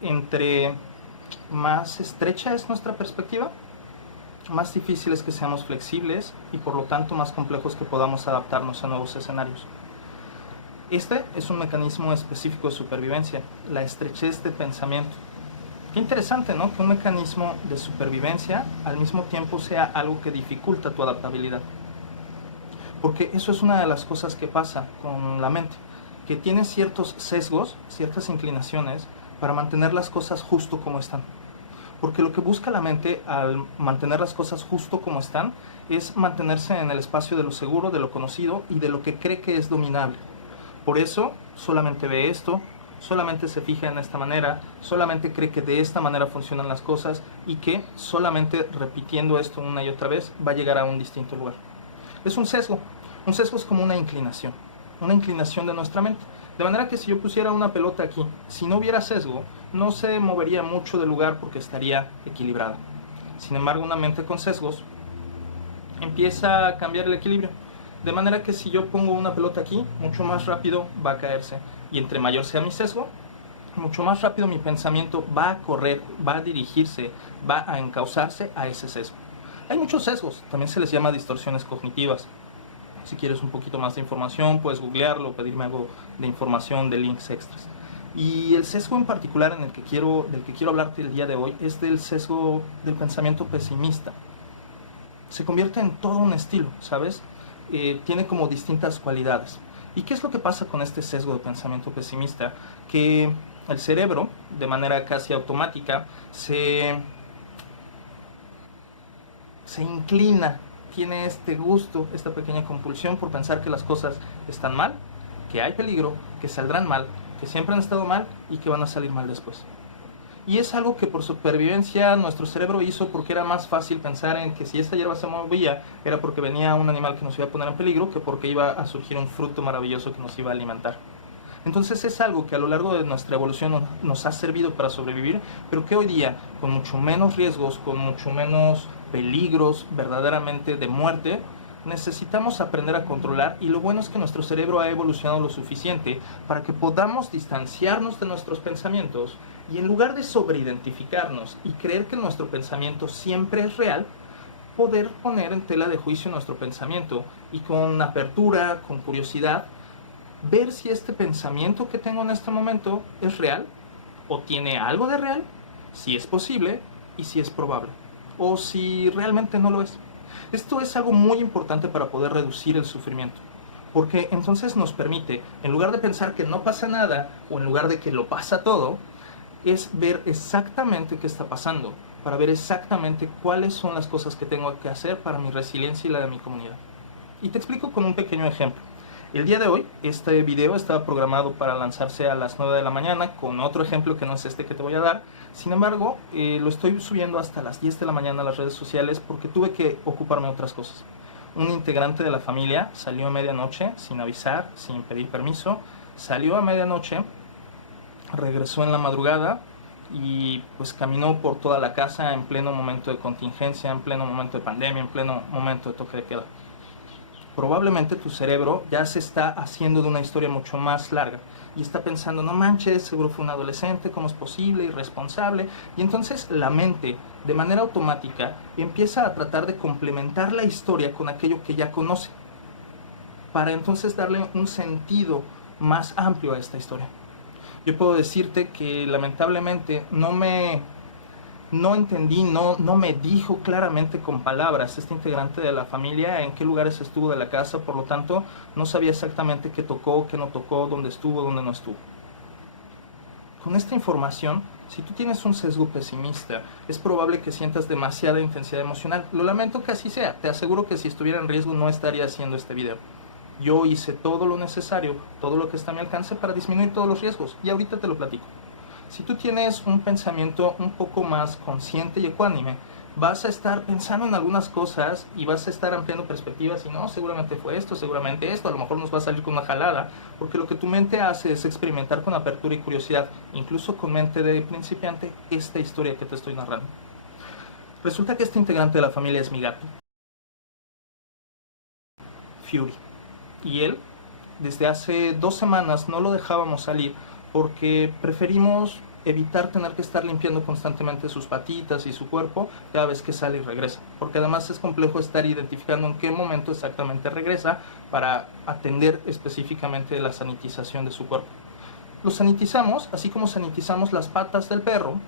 entre más estrecha es nuestra perspectiva, más difícil es que seamos flexibles y por lo tanto más complejos que podamos adaptarnos a nuevos escenarios. Este es un mecanismo específico de supervivencia, la estrechez de pensamiento. Qué interesante, ¿no? Que un mecanismo de supervivencia al mismo tiempo sea algo que dificulta tu adaptabilidad. Porque eso es una de las cosas que pasa con la mente, que tiene ciertos sesgos, ciertas inclinaciones para mantener las cosas justo como están. Porque lo que busca la mente al mantener las cosas justo como están es mantenerse en el espacio de lo seguro, de lo conocido y de lo que cree que es dominable. Por eso solamente ve esto, solamente se fija en esta manera, solamente cree que de esta manera funcionan las cosas y que solamente repitiendo esto una y otra vez va a llegar a un distinto lugar. Es un sesgo. Un sesgo es como una inclinación de nuestra mente. De manera que si yo pusiera una pelota aquí, si no hubiera sesgo, no se movería mucho del lugar porque estaría equilibrada. Sin embargo, una mente con sesgos empieza a cambiar el equilibrio. De manera que si yo pongo una pelota aquí, mucho más rápido va a caerse. Y entre mayor sea mi sesgo, mucho más rápido mi pensamiento va a correr, va a dirigirse, va a encauzarse a ese sesgo. Hay muchos sesgos, también se les llama distorsiones cognitivas. Si quieres un poquito más de información, puedes googlearlo, pedirme algo de información, de links extras. Y el sesgo en particular del que quiero hablarte el día de hoy es del sesgo del pensamiento pesimista. Se convierte en todo un estilo, ¿sabes? Tiene como distintas cualidades. ¿Y qué es lo que pasa con este sesgo de pensamiento pesimista? Que el cerebro, de manera casi automática, se inclina, tiene este gusto, esta pequeña compulsión por pensar que las cosas están mal, que hay peligro, que saldrán mal, que siempre han estado mal y que van a salir mal después. Y es algo que por supervivencia nuestro cerebro hizo porque era más fácil pensar en que si esta hierba se movía era porque venía un animal que nos iba a poner en peligro que porque iba a surgir un fruto maravilloso que nos iba a alimentar. Entonces es algo que a lo largo de nuestra evolución nos ha servido para sobrevivir, pero que hoy día, con mucho menos riesgos, con mucho menos peligros verdaderamente de muerte, necesitamos aprender a controlar, y lo bueno es que nuestro cerebro ha evolucionado lo suficiente para que podamos distanciarnos de nuestros pensamientos y en lugar de sobreidentificarnos y creer que nuestro pensamiento siempre es real, poder poner en tela de juicio nuestro pensamiento y con apertura, con curiosidad, ver si este pensamiento que tengo en este momento es real o tiene algo de real, si es posible y si es probable, o si realmente no lo es. Esto es algo muy importante para poder reducir el sufrimiento, porque entonces nos permite, en lugar de pensar que no pasa nada o en lugar de que lo pasa todo, es ver exactamente qué está pasando, para ver exactamente cuáles son las cosas que tengo que hacer para mi resiliencia y la de mi comunidad. Y te explico con un pequeño ejemplo. El día de hoy, este video estaba programado para lanzarse a las 9 de la mañana con otro ejemplo que no es este que te voy a dar. Sin embargo, lo estoy subiendo hasta las 10 de la mañana a las redes sociales porque tuve que ocuparme de otras cosas. Un integrante de la familia salió a medianoche sin avisar, sin pedir permiso. Salió a medianoche, regresó en la madrugada y pues caminó por toda la casa en pleno momento de contingencia, en pleno momento de pandemia, en pleno momento de toque de queda. Probablemente tu cerebro ya se está haciendo de una historia mucho más larga y está pensando, no manches, seguro fue un adolescente, ¿cómo es posible? Irresponsable. Y entonces la mente, de manera automática, empieza a tratar de complementar la historia con aquello que ya conoce, para entonces darle un sentido más amplio a esta historia. Yo puedo decirte que lamentablemente no entendí, no me dijo claramente con palabras este integrante de la familia en qué lugares estuvo de la casa, por lo tanto no sabía exactamente qué tocó, qué no tocó, dónde estuvo, dónde no estuvo. Con esta información, si tú tienes un sesgo pesimista, es probable que sientas demasiada intensidad emocional. Lo lamento que así sea, te aseguro que si estuviera en riesgo no estaría haciendo este video. Yo hice todo lo necesario, todo lo que está a mi alcance para disminuir todos los riesgos, y ahorita te lo platico. Si tú tienes un pensamiento un poco más consciente y ecuánime, vas a estar pensando en algunas cosas y vas a estar ampliando perspectivas y no, seguramente fue esto, seguramente esto, a lo mejor nos va a salir con una jalada, porque lo que tu mente hace es experimentar con apertura y curiosidad, incluso con mente de principiante, esta historia que te estoy narrando. Resulta que este integrante de la familia es mi gato, Fury, y él, desde hace 2 semanas no lo dejábamos salir porque preferimos evitar tener que estar limpiando constantemente sus patitas y su cuerpo cada vez que sale y regresa, porque además es complejo estar identificando en qué momento exactamente regresa para atender específicamente la sanitización de su cuerpo. Lo sanitizamos, así como sanitizamos las patas del perro,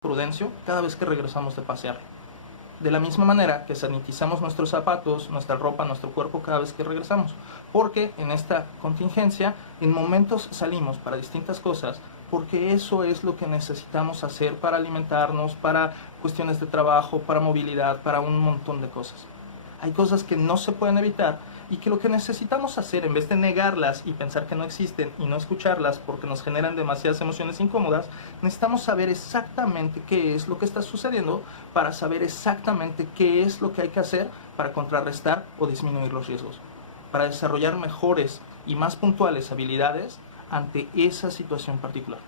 Prudencio, cada vez que regresamos de pasear. De la misma manera que sanitizamos nuestros zapatos, nuestra ropa, nuestro cuerpo cada vez que regresamos. Porque en esta contingencia, en momentos salimos para distintas cosas, porque eso es lo que necesitamos hacer para alimentarnos, para cuestiones de trabajo, para movilidad, para un montón de cosas. Hay cosas que no se pueden evitar y que lo que necesitamos hacer, en vez de negarlas y pensar que no existen y no escucharlas porque nos generan demasiadas emociones incómodas, necesitamos saber exactamente qué es lo que está sucediendo para saber exactamente qué es lo que hay que hacer para contrarrestar o disminuir los riesgos, para desarrollar mejores y más puntuales habilidades ante esa situación particular.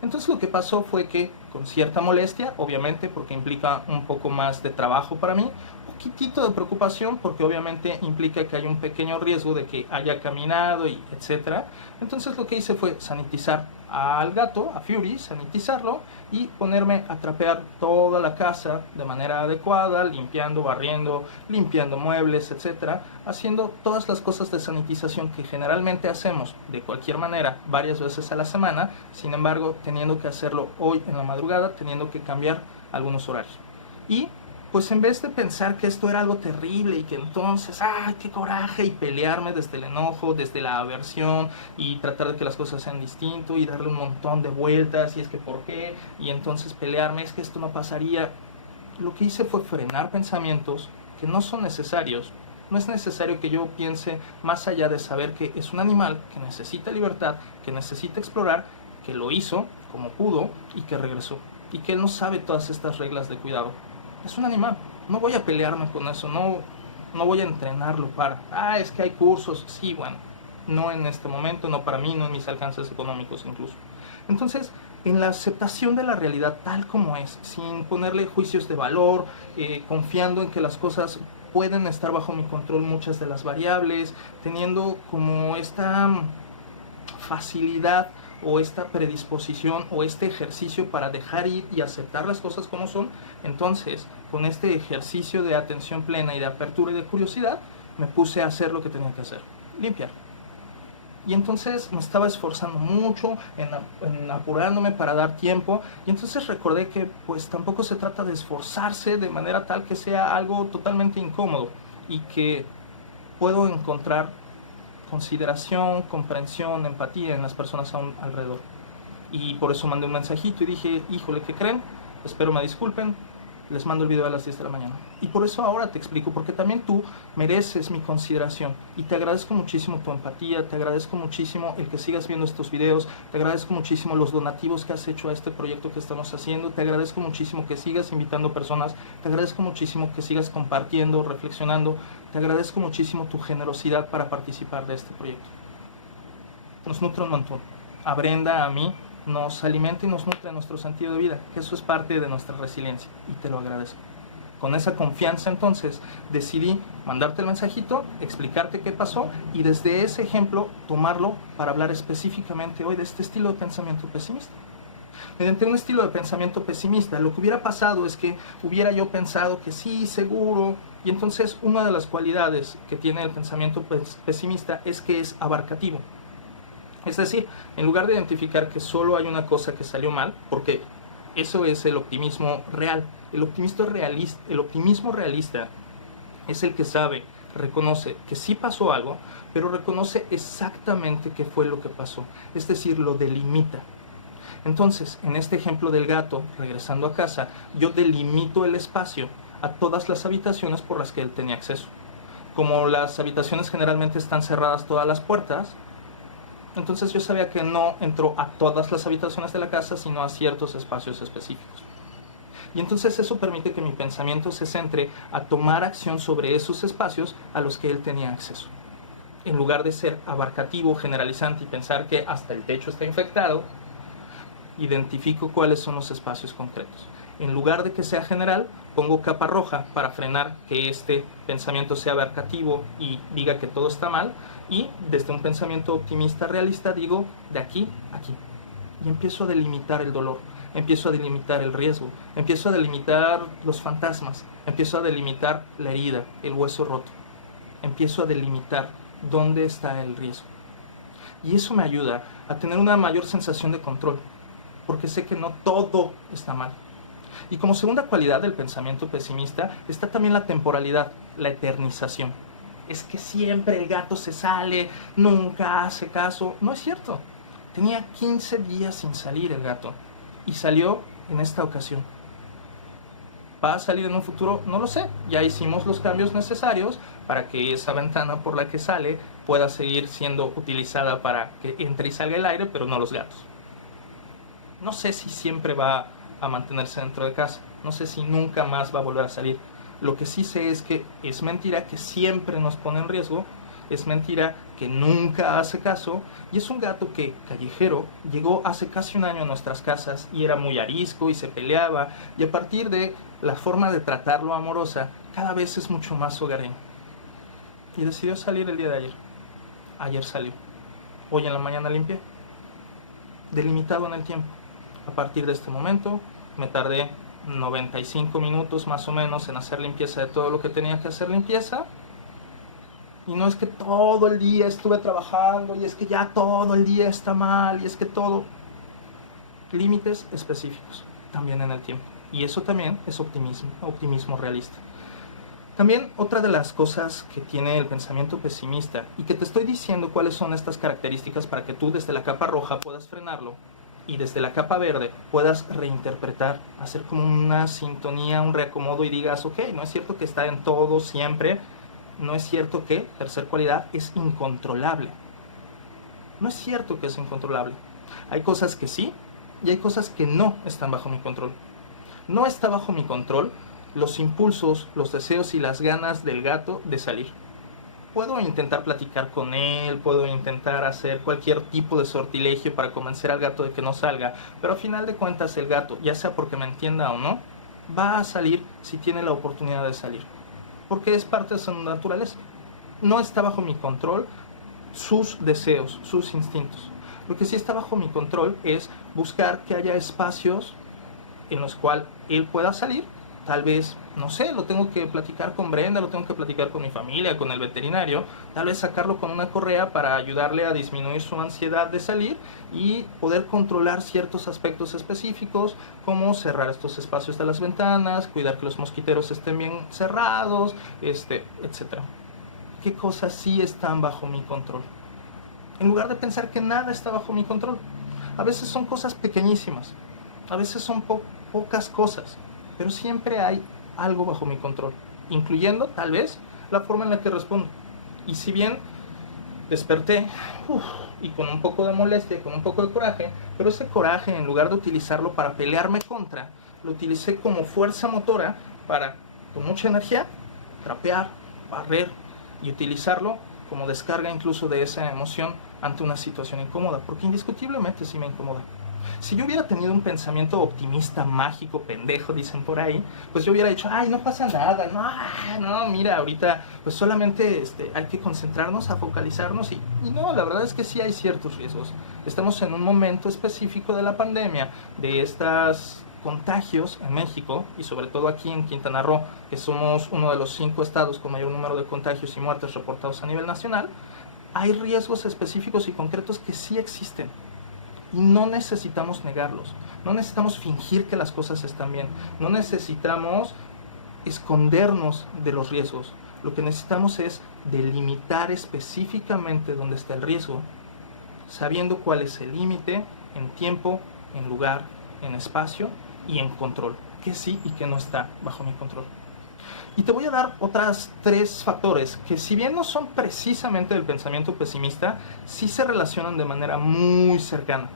Entonces lo que pasó fue que, con cierta molestia, obviamente porque implica un poco más de trabajo para mí, un poquitito de preocupación porque obviamente implica que hay un pequeño riesgo de que haya caminado y etcétera. Entonces lo que hice fue sanitizar al gato, a Fury, sanitizarlo y ponerme a trapear toda la casa de manera adecuada, limpiando, barriendo, limpiando muebles, etcétera, haciendo todas las cosas de sanitización que generalmente hacemos de cualquier manera varias veces a la semana, sin embargo teniendo que hacerlo hoy en la madrugada, teniendo que cambiar algunos horarios. Y pues en vez de pensar que esto era algo terrible y que entonces, ¡ay, qué coraje! Y pelearme desde el enojo, desde la aversión y tratar de que las cosas sean distintas y darle un montón de vueltas y es que ¿por qué? Y entonces pelearme, es que esto no pasaría. Lo que hice fue frenar pensamientos que no son necesarios. No es necesario que yo piense más allá de saber que es un animal que necesita libertad, que necesita explorar, que lo hizo como pudo y que regresó. Y que él no sabe todas estas reglas de cuidado. Es un animal, no voy a pelearme con eso, no voy a entrenarlo para, es que hay cursos, sí, bueno, no en este momento, no para mí, no en mis alcances económicos incluso. Entonces, en la aceptación de la realidad tal como es, sin ponerle juicios de valor, confiando en que las cosas pueden estar bajo mi control, muchas de las variables, teniendo como esta facilidad o esta predisposición o este ejercicio para dejar ir y aceptar las cosas como son, entonces con este ejercicio de atención plena y de apertura y de curiosidad me puse a hacer lo que tenía que hacer, limpiar. Y entonces me estaba esforzando mucho en apurándome para dar tiempo y entonces recordé que pues tampoco se trata de esforzarse de manera tal que sea algo totalmente incómodo y que puedo encontrar consideración, comprensión, empatía en las personas alrededor. Y por eso mandé un mensajito y dije, híjole, ¿qué creen? Espero me disculpen, les mando el video a las 10 de la mañana. Y por eso ahora te explico, porque también tú mereces mi consideración. Y te agradezco muchísimo tu empatía, te agradezco muchísimo el que sigas viendo estos videos, te agradezco muchísimo los donativos que has hecho a este proyecto que estamos haciendo, te agradezco muchísimo que sigas invitando personas, te agradezco muchísimo que sigas compartiendo, reflexionando, te agradezco muchísimo tu generosidad para participar de este proyecto. Nos nutre un montón. A Brenda, a mí, nos alimenta y nos nutre nuestro sentido de vida, que eso es parte de nuestra resiliencia y te lo agradezco. Con esa confianza entonces decidí mandarte el mensajito, explicarte qué pasó y desde ese ejemplo tomarlo para hablar específicamente hoy de este estilo de pensamiento pesimista. Mediante un estilo de pensamiento pesimista, lo que hubiera pasado es que hubiera yo pensado que sí, seguro, y entonces una de las cualidades que tiene el pensamiento pesimista es que es abarcativo. Es decir, en lugar de identificar que solo hay una cosa que salió mal, porque eso es el optimismo real. El optimismo realista es el que sabe, reconoce que sí pasó algo, pero reconoce exactamente qué fue lo que pasó. Es decir, lo delimita. Entonces, en este ejemplo del gato, regresando a casa, yo delimito el espacio a todas las habitaciones por las que él tenía acceso. Como las habitaciones generalmente están cerradas todas las puertas, entonces yo sabía que no entró a todas las habitaciones de la casa, sino a ciertos espacios específicos. Y entonces eso permite que mi pensamiento se centre a tomar acción sobre esos espacios a los que él tenía acceso. En lugar de ser abarcativo, generalizante y pensar que hasta el techo está infectado, identifico cuáles son los espacios concretos. En lugar de que sea general, pongo capa roja para frenar que este pensamiento sea abarcativo y diga que todo está mal. Y desde un pensamiento optimista realista digo, de aquí a aquí. y empiezo a delimitar el dolor, empiezo a delimitar el riesgo, empiezo a delimitar los fantasmas, empiezo a delimitar la herida, el hueso roto, empiezo a delimitar dónde está el riesgo. Y eso me ayuda a tener una mayor sensación de control, porque sé que no todo está mal. Y como segunda cualidad del pensamiento pesimista está también la temporalidad, la eternización. Es que siempre el gato se sale, nunca hace caso. No es cierto. Tenía 15 días sin salir el gato y salió en esta ocasión. ¿Va a salir en un futuro? No lo sé. Ya hicimos los cambios necesarios para que esa ventana por la que sale pueda seguir siendo utilizada para que entre y salga el aire, pero no los gatos. No sé si siempre va a mantenerse dentro de casa. No sé si nunca más va a volver a salir. Lo que sí sé es que es mentira que siempre nos pone en riesgo. Es mentira que nunca hace caso. Y es un gato que, callejero, llegó hace casi un año a nuestras casas y era muy arisco y se peleaba. Y a partir de la forma de tratarlo amorosa, cada vez es mucho más hogareño. Y decidió salir el día de ayer. Ayer salió. Hoy en la mañana limpié. Delimitado en el tiempo. A partir de este momento me tardé 95 minutos más o menos en hacer limpieza de todo lo que tenía que hacer limpieza. Y no es que todo el día estuve trabajando y es que ya todo el día está mal y es que todo. Límites específicos también en el tiempo. Y eso también es optimismo realista. También otra de las cosas que tiene el pensamiento pesimista y que te estoy diciendo cuáles son estas características para que tú desde la capa roja puedas frenarlo y desde la capa verde puedas reinterpretar, hacer como una sintonía, un reacomodo y digas, ok, no es cierto que está en todo siempre, no es cierto que, tercer cualidad, es incontrolable. No es cierto que es incontrolable. Hay cosas que sí y hay cosas que no están bajo mi control. No está bajo mi control los impulsos, los deseos y las ganas del gato de salir. Puedo intentar platicar con él, puedo intentar hacer cualquier tipo de sortilegio para convencer al gato de que no salga, pero al final de cuentas el gato, ya sea porque me entienda o no, va a salir si tiene la oportunidad de salir, porque es parte de su naturaleza. No está bajo mi control sus deseos, sus instintos. Lo que sí está bajo mi control es buscar que haya espacios en los cuales él pueda salir. Tal vez, no sé, lo tengo que platicar con Brenda, lo tengo que platicar con mi familia, con el veterinario. Tal vez sacarlo con una correa para ayudarle a disminuir su ansiedad de salir y poder controlar ciertos aspectos específicos, como cerrar estos espacios de las ventanas, cuidar que los mosquiteros estén bien cerrados, etc. ¿Qué cosas sí están bajo mi control? En lugar de pensar que nada está bajo mi control. A veces son cosas pequeñísimas, a veces son pocas cosas, pero siempre hay algo bajo mi control, incluyendo, tal vez, la forma en la que respondo. Y si bien desperté, y con un poco de molestia, con un poco de coraje, pero ese coraje, en lugar de utilizarlo para pelearme contra, lo utilicé como fuerza motora para, con mucha energía, trapear, barrer y utilizarlo como descarga incluso de esa emoción ante una situación incómoda, porque indiscutiblemente sí me incomoda. Si yo hubiera tenido un pensamiento optimista, mágico, pendejo, dicen por ahí, pues yo hubiera dicho, ay, no pasa nada, no, mira, ahorita pues solamente hay que concentrarnos, a focalizarnos y no, la verdad es que sí hay ciertos riesgos. Estamos en un momento específico de la pandemia, de estos contagios en México y sobre todo aquí en Quintana Roo, que somos uno de los 5 estados con mayor número de contagios y muertes reportados a nivel nacional. Hay riesgos específicos y concretos que sí existen. Y no necesitamos negarlos, no necesitamos fingir que las cosas están bien, no necesitamos escondernos de los riesgos. Lo que necesitamos es delimitar específicamente dónde está el riesgo, sabiendo cuál es el límite en tiempo, en lugar, en espacio y en control, que sí y que no está bajo mi control. Y te voy a dar otras 3 factores que, si bien no son precisamente del pensamiento pesimista, sí se relacionan de manera muy cercana.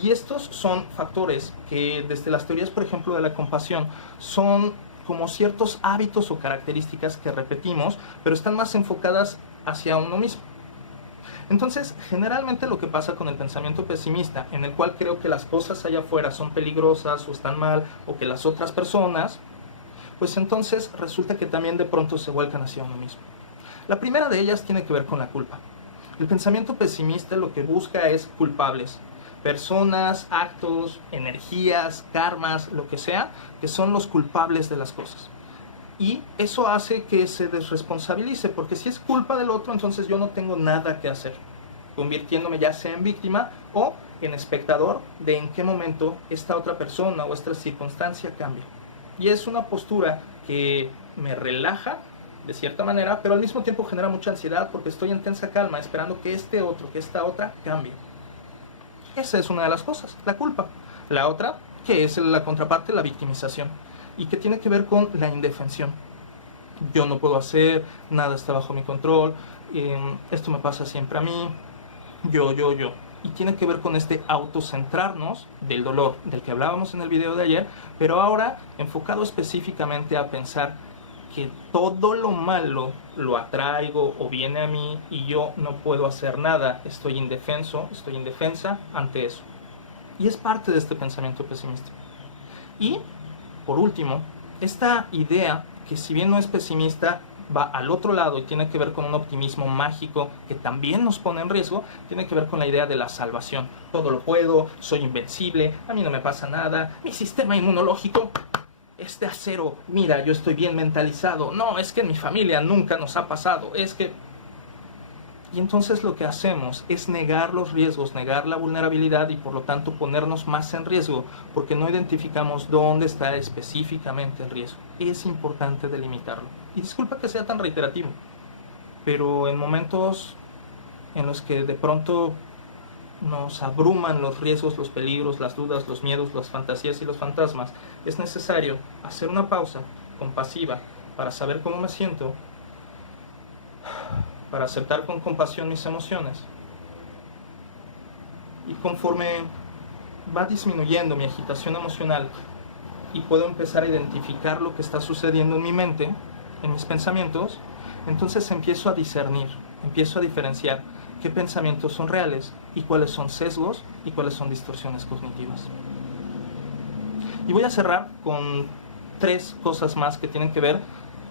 Y estos son factores que desde las teorías, por ejemplo, de la compasión, son como ciertos hábitos o características que repetimos, pero están más enfocadas hacia uno mismo. Entonces, generalmente lo que pasa con el pensamiento pesimista, en el cual creo que las cosas allá afuera son peligrosas o están mal, o que las otras personas, pues entonces resulta que también de pronto se vuelcan hacia uno mismo. La primera de ellas tiene que ver con la culpa. El pensamiento pesimista lo que busca es culpables. personas, actos, energías, karmas, lo que sea, que son los culpables de las cosas. Y eso hace que se desresponsabilice, porque si es culpa del otro, entonces yo no tengo nada que hacer, convirtiéndome ya sea en víctima o en espectador de en qué momento esta otra persona o esta circunstancia cambia. Y es una postura que me relaja de cierta manera, pero al mismo tiempo genera mucha ansiedad porque estoy en tensa calma esperando que este otro, que esta otra cambie. Esa es una de las cosas, la culpa. La otra, que es la contraparte, la victimización, y que tiene que ver con la indefensión. Yo no puedo hacer, nada está bajo mi control, esto me pasa siempre a mí, yo. Y tiene que ver con este autocentrarnos del dolor del que hablábamos en el video de ayer, pero ahora enfocado específicamente a pensar que todo lo malo lo atraigo o viene a mí y yo no puedo hacer nada, estoy indefenso, estoy indefensa ante eso. Y es parte de este pensamiento pesimista. Y, por último, esta idea que si bien no es pesimista, va al otro lado y tiene que ver con un optimismo mágico que también nos pone en riesgo, tiene que ver con la idea de la salvación. Todo lo puedo, soy invencible, a mí no me pasa nada, mi sistema inmunológico es de acero, mira, yo estoy bien mentalizado, no, es que en mi familia nunca nos ha pasado, es que... Y entonces lo que hacemos es negar los riesgos, negar la vulnerabilidad y por lo tanto ponernos más en riesgo porque no identificamos dónde está específicamente el riesgo. Es importante delimitarlo. Y disculpa que sea tan reiterativo, pero en momentos en los que de pronto nos abruman los riesgos, los peligros, las dudas, los miedos, las fantasías y los fantasmas, es necesario hacer una pausa compasiva para saber cómo me siento, para aceptar con compasión mis emociones. Y conforme va disminuyendo mi agitación emocional y puedo empezar a identificar lo que está sucediendo en mi mente, en mis pensamientos, entonces empiezo a discernir, empiezo a diferenciar qué pensamientos son reales y cuáles son sesgos y cuáles son distorsiones cognitivas. Y voy a cerrar con 3 cosas más que tienen que ver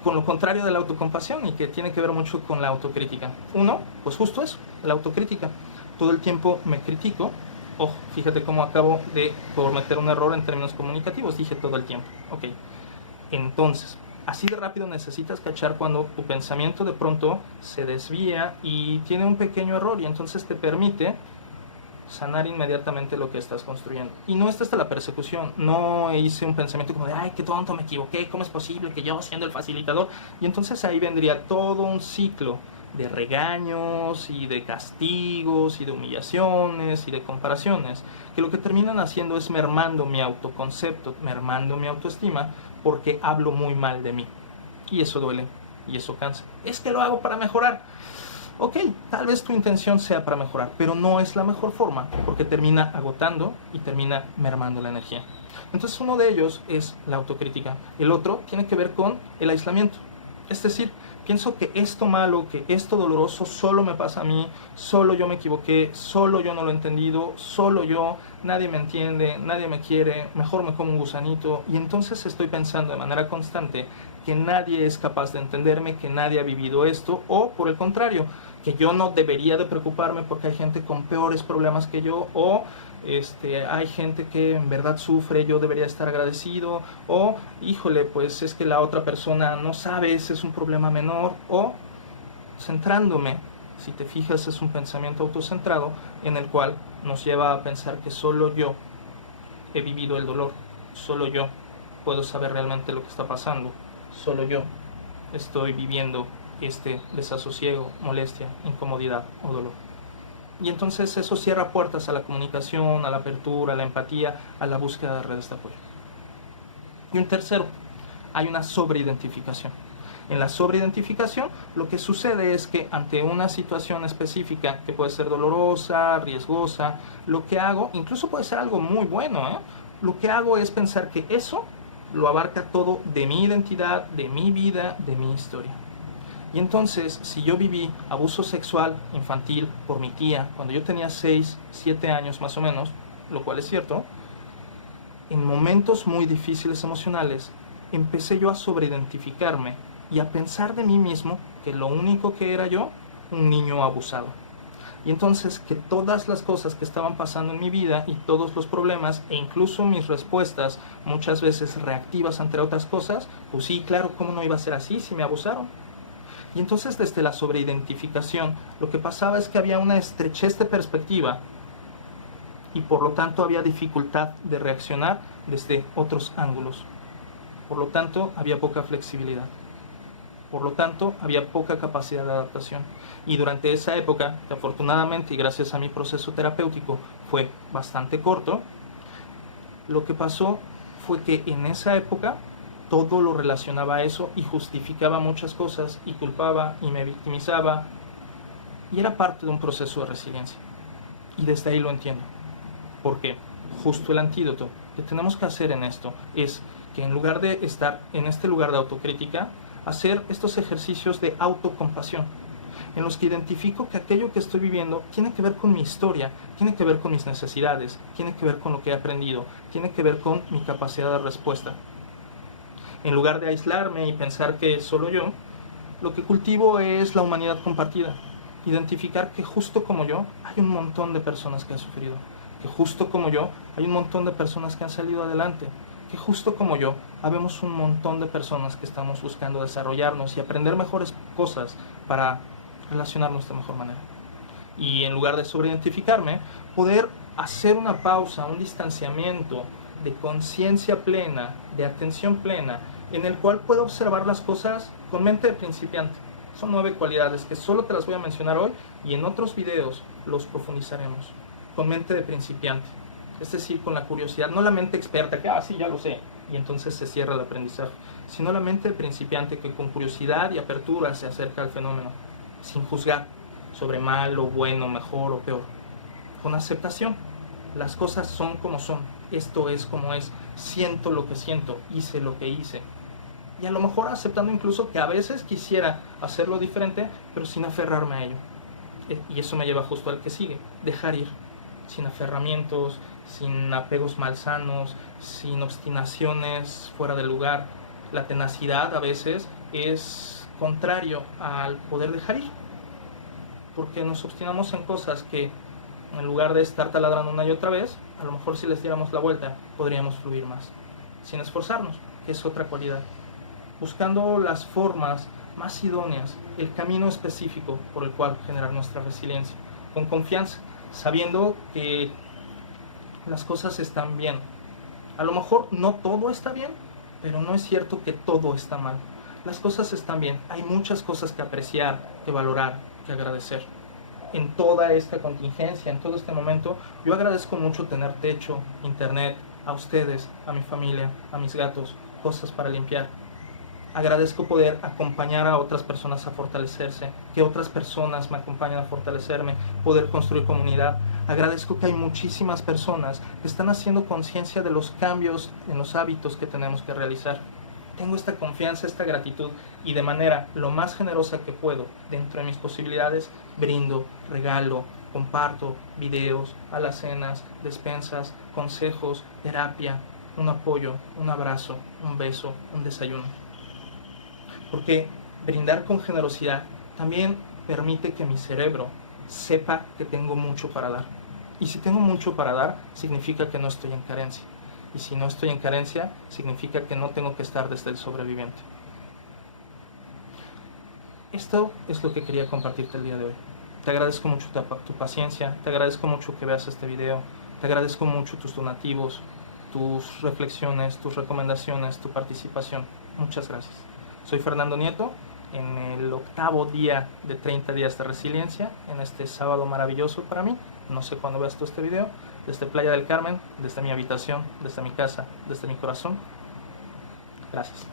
con lo contrario de la autocompasión y que tiene que ver mucho con la autocrítica. Uno, pues justo eso, la autocrítica. Todo el tiempo me critico. Ojo, fíjate cómo acabo de cometer un error en términos comunicativos. Dije todo el tiempo. Ok. Entonces, así de rápido necesitas cachar cuando tu pensamiento de pronto se desvía y tiene un pequeño error y entonces te permite sanar inmediatamente lo que estás construyendo. Y no está hasta la persecución. No hice un pensamiento como de, ay, qué tonto, me equivoqué, ¿cómo es posible que yo siendo el facilitador? Y entonces ahí vendría todo un ciclo de regaños y de castigos y de humillaciones y de comparaciones, que lo que terminan haciendo es mermando mi autoconcepto, mermando mi autoestima, porque hablo muy mal de mí. Y eso duele, y eso cansa. Es que lo hago para mejorar. Ok, tal vez tu intención sea para mejorar, pero no es la mejor forma, porque termina agotando y termina mermando la energía. Entonces uno de ellos es la autocrítica. El otro tiene que ver con el aislamiento. Es decir, pienso que esto malo, que esto doloroso solo me pasa a mí, solo yo me equivoqué, solo yo no lo he entendido, solo yo, nadie me entiende, nadie me quiere, mejor me como un gusanito. Y entonces estoy pensando de manera constante que nadie es capaz de entenderme, que nadie ha vivido esto, o por el contrario, que yo no debería de preocuparme porque hay gente con peores problemas que yo, o hay gente que en verdad sufre, yo debería estar agradecido, o híjole, pues es que la otra persona no sabe, ese es un problema menor, o centrándome, si te fijas, es un pensamiento autocentrado en el cual nos lleva a pensar que solo yo he vivido el dolor, solo yo puedo saber realmente lo que está pasando, solo yo estoy viviendo este desasosiego, molestia, incomodidad o dolor. Y entonces eso cierra puertas a la comunicación, a la apertura, a la empatía, a la búsqueda de redes de apoyo. Y un tercero, hay una sobreidentificación. En la sobreidentificación lo que sucede es que ante una situación específica que puede ser dolorosa, riesgosa, lo que hago, incluso puede ser algo muy bueno, lo que hago es pensar que eso lo abarca todo de mi identidad, de mi vida, de mi historia. Y entonces, si yo viví abuso sexual infantil por mi tía cuando yo tenía 6, 7 años más o menos, lo cual es cierto, en momentos muy difíciles emocionales, empecé yo a sobreidentificarme y a pensar de mí mismo que lo único que era yo, un niño abusado. Y entonces que todas las cosas que estaban pasando en mi vida y todos los problemas e incluso mis respuestas, muchas veces reactivas ante otras cosas, pues sí, claro, ¿cómo no iba a ser así si me abusaron? Y entonces desde la sobreidentificación, lo que pasaba es que había una estrechez de perspectiva y por lo tanto había dificultad de reaccionar desde otros ángulos. Por lo tanto, había poca flexibilidad. Por lo tanto, había poca capacidad de adaptación. Y durante esa época, que afortunadamente y gracias a mi proceso terapéutico fue bastante corto, lo que pasó fue que en esa época todo lo relacionaba a eso y justificaba muchas cosas y culpaba y me victimizaba. Y era parte de un proceso de resiliencia. Y desde ahí lo entiendo. Porque justo el antídoto que tenemos que hacer en esto es que en lugar de estar en este lugar de autocrítica, hacer estos ejercicios de autocompasión, en los que identifico que aquello que estoy viviendo tiene que ver con mi historia, tiene que ver con mis necesidades, tiene que ver con lo que he aprendido, tiene que ver con mi capacidad de respuesta. En lugar de aislarme y pensar que solo yo, lo que cultivo es la humanidad compartida. Identificar que justo como yo, hay un montón de personas que han sufrido. Que justo como yo, hay un montón de personas que han salido adelante. Que justo como yo, habemos un montón de personas que estamos buscando desarrollarnos y aprender mejores cosas para relacionarnos de mejor manera. Y en lugar de sobreidentificarme, poder hacer una pausa, un distanciamiento de conciencia plena, de atención plena, en el cual puedo observar las cosas con mente de principiante. Son 9 cualidades que solo te las voy a mencionar hoy y en otros videos los profundizaremos. Con mente de principiante, es decir, con la curiosidad, no la mente experta, que sí, ya lo sé, y entonces se cierra el aprendizaje, sino la mente de principiante que con curiosidad y apertura se acerca al fenómeno, sin juzgar sobre malo, bueno, mejor o peor, con aceptación. Las cosas son como son, esto es como es, siento lo que siento, hice lo que hice. Y a lo mejor aceptando incluso que a veces quisiera hacerlo diferente, pero sin aferrarme a ello. Y eso me lleva justo al que sigue, dejar ir, sin aferramientos, sin apegos malsanos, sin obstinaciones fuera del lugar. La tenacidad a veces es contrario al poder dejar ir, porque nos obstinamos en cosas que en lugar de estar taladrando una y otra vez, a lo mejor si les diéramos la vuelta podríamos fluir más, sin esforzarnos, que es otra cualidad. Buscando las formas más idóneas, el camino específico por el cual generar nuestra resiliencia, con confianza, sabiendo que las cosas están bien. A lo mejor no todo está bien, pero no es cierto que todo está mal. Las cosas están bien, hay muchas cosas que apreciar, que valorar, que agradecer. En toda esta contingencia, en todo este momento, yo agradezco mucho tener techo, internet, a ustedes, a mi familia, a mis gatos, cosas para limpiar. Agradezco poder acompañar a otras personas a fortalecerse, que otras personas me acompañen a fortalecerme, poder construir comunidad. Agradezco que hay muchísimas personas que están haciendo conciencia de los cambios en los hábitos que tenemos que realizar. Tengo esta confianza, esta gratitud y de manera lo más generosa que puedo, dentro de mis posibilidades, brindo, regalo, comparto videos, alacenas, despensas, consejos, terapia, un apoyo, un abrazo, un beso, un desayuno. Porque brindar con generosidad también permite que mi cerebro sepa que tengo mucho para dar. Y si tengo mucho para dar, significa que no estoy en carencia. Y si no estoy en carencia, significa que no tengo que estar desde el sobreviviente. Esto es lo que quería compartirte el día de hoy. Te agradezco mucho tu paciencia, te agradezco mucho que veas este video, te agradezco mucho tus donativos, tus reflexiones, tus recomendaciones, tu participación. Muchas gracias. Soy Fernando Nieto, en el 8º día de 30 días de resiliencia, en este sábado maravilloso para mí. No sé cuándo veas tú este video, desde Playa del Carmen, desde mi habitación, desde mi casa, desde mi corazón. Gracias.